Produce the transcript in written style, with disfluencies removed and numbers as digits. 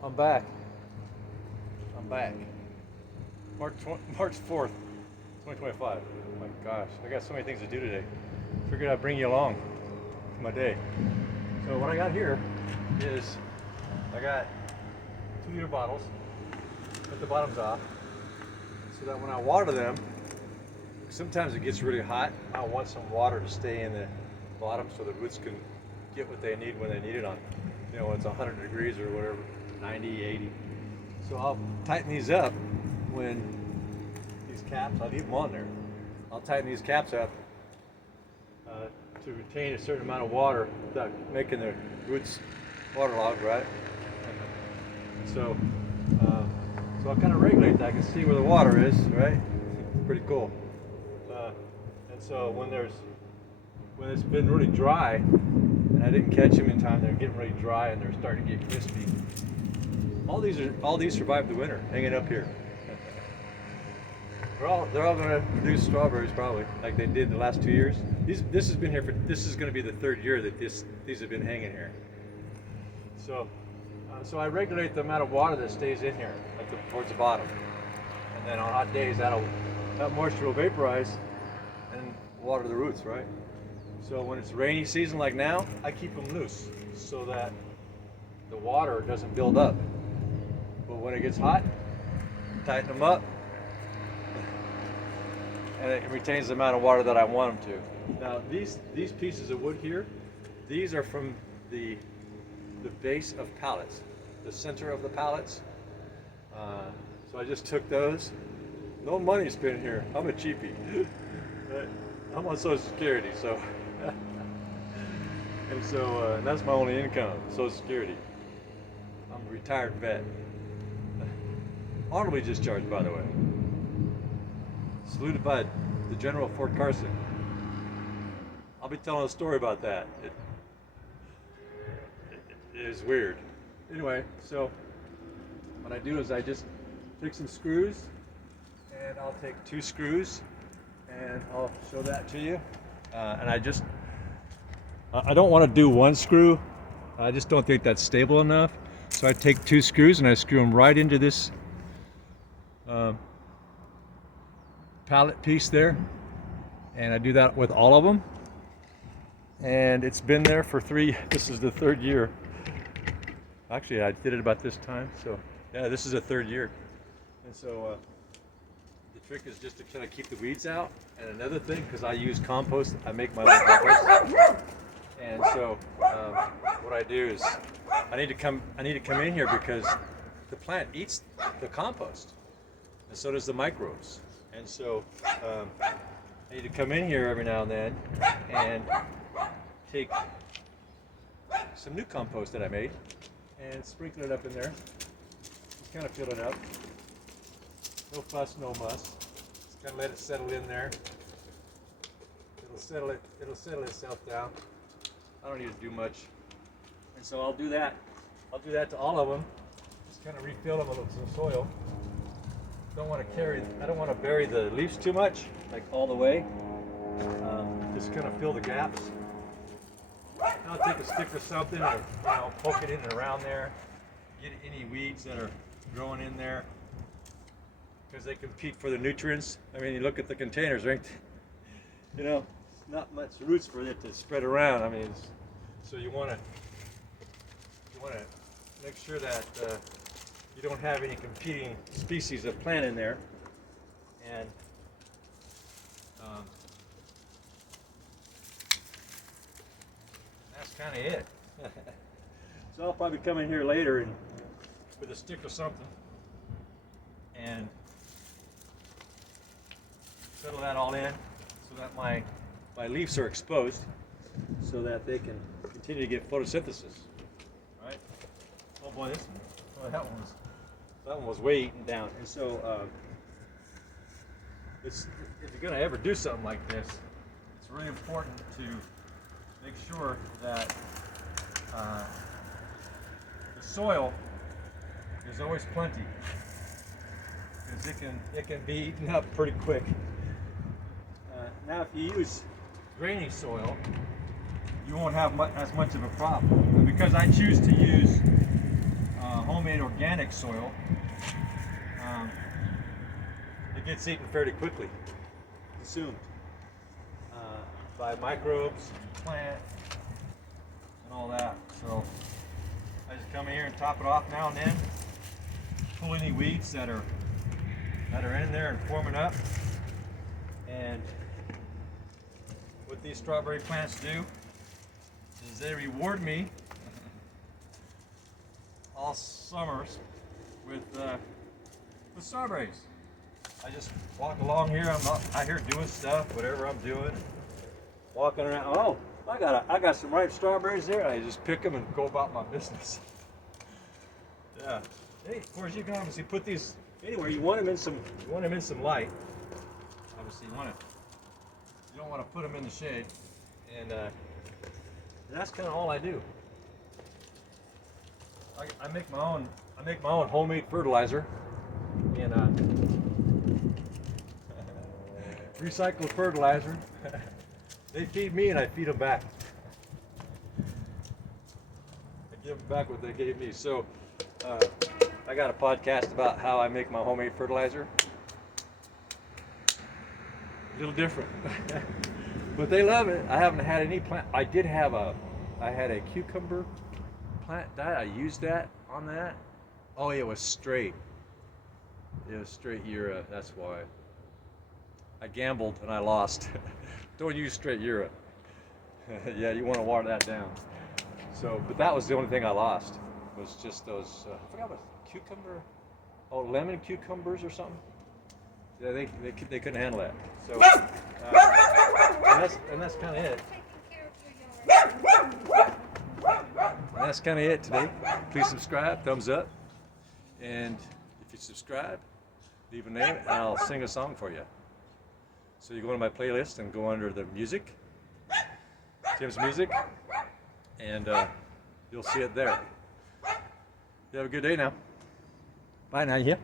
I'm back. I'm back. March 4th, 2025. Oh my gosh, I got so many things to do today. Figured I'd bring you along for my day. So what I got here is I got 2-liter bottles. Put the bottoms off so that when I water them, sometimes it gets really hot. I want some water to stay in the bottom so the roots can get what they need when they need it on, when it's 100 degrees or whatever, 90, 80. So I'll tighten these up when these caps, I'll leave them on there. I'll tighten these caps up to retain a certain amount of water without making the roots waterlogged, right? So I'll kind of regulate that. I can see where the water is, right? Pretty cool. And so when it's been really dry, and I didn't catch them in time, they're getting really dry and they're starting to get crispy. All these survived the winter, hanging up here. They're all going to produce strawberries probably, like they did the last 2 years. This is going to be the third year that these have been hanging here. So I regulate the amount of water that stays in here, towards the bottom, and then on hot days that moisture will vaporize and water the roots, right? So when it's rainy season like now, I keep them loose so that the water doesn't build up. But when it gets hot, tighten them up, and it retains the amount of water that I want them to. Now these pieces of wood here, these are from the base of pallets, the center of the pallets. So I just took those. No money spent here. I'm a cheapie. I'm on Social Security, so and that's my only income, Social Security. I'm a retired vet. Honorably discharged, by the way. Saluted by the General of Fort Carson. I'll be telling a story about that. It is weird. Anyway, so what I do is I just take some screws, and I'll take 2 screws, and I'll show that to you. And I don't want to do 1 screw. I just don't think that's stable enough. So I take 2 screws and I screw them right into this pallet piece there. And I do that with all of them. And it's been there for this is the 3rd year. Actually, I did it about this time. So yeah, this is the 3rd year. And so the trick is just to kind of keep the weeds out. And another thing, because I use compost, I make my own compost. And so what I do is I need to come in here because the plant eats the compost, and so does the microbes. And so I need to come in here every now and then and take some new compost that I made and sprinkle it up in there. Just kind of fill it up. No fuss, no muss. Just kind of let it settle in there. It'll settle itself down. I don't need to do much. And so I'll do that. I'll do that to all of them. Just kind of refill them with some soil. I don't want to bury the leaves too much, like all the way. Just kind of fill the gaps. I'll take a stick or something, or poke it in and around there. Get any weeds that are growing in there, because they compete for the nutrients. I mean, you look at the containers, right? Not much roots for it to spread around. I mean, so you want to make sure that you don't have any competing species of plant in there, and that's kind of it. So I'll probably come in here later and with a stick or something and settle that all in so that my leaves are exposed so that they can continue to get photosynthesis. Right? Oh boy, that one was way eaten down. And so if you're going to ever do something like this, it's really important to make sure that the soil is always plenty, because it can be eaten up pretty quick. Now, if you use grainy soil, you won't have as much of a problem. And because I choose to use homemade man-made organic soil, it gets eaten fairly quickly, consumed by microbes, plant, and all that. So I just come in here and top it off now and then, pull any weeds that are in there and forming up. And what these strawberry plants do is they reward me all summers with strawberries. I just walk along here. I'm out here doing stuff, whatever I'm doing, walking around. Oh, I got some ripe strawberries there. I just pick them and go about my business. Yeah. Hey, of course you can obviously put these anywhere. You want them in some light. Obviously you don't want to put them in the shade, and that's kind of all I do. I make my own homemade fertilizer, and recycled fertilizer. They feed me and I feed them back. I give them back what they gave me. So I got a podcast about how I make my homemade fertilizer. A little different, but they love it. I haven't had any plant. I had a cucumber plant diet. I used that on that. Oh, it was straight. It was straight Ura. That's why. I gambled and I lost. Don't use straight Ura. Yeah, you want to water that down. So, but that was the only thing I lost. Was just those. I forgot what cucumber. Oh, lemon cucumbers or something. Yeah, they couldn't handle that. So, and that's kind of it. And that's kind of it today. Please subscribe, thumbs up, and if you subscribe, leave a name, and I'll sing a song for you. So you go to my playlist and go under the music, Tim's Music, and you'll see it there. You have a good day now. Bye now, you hear?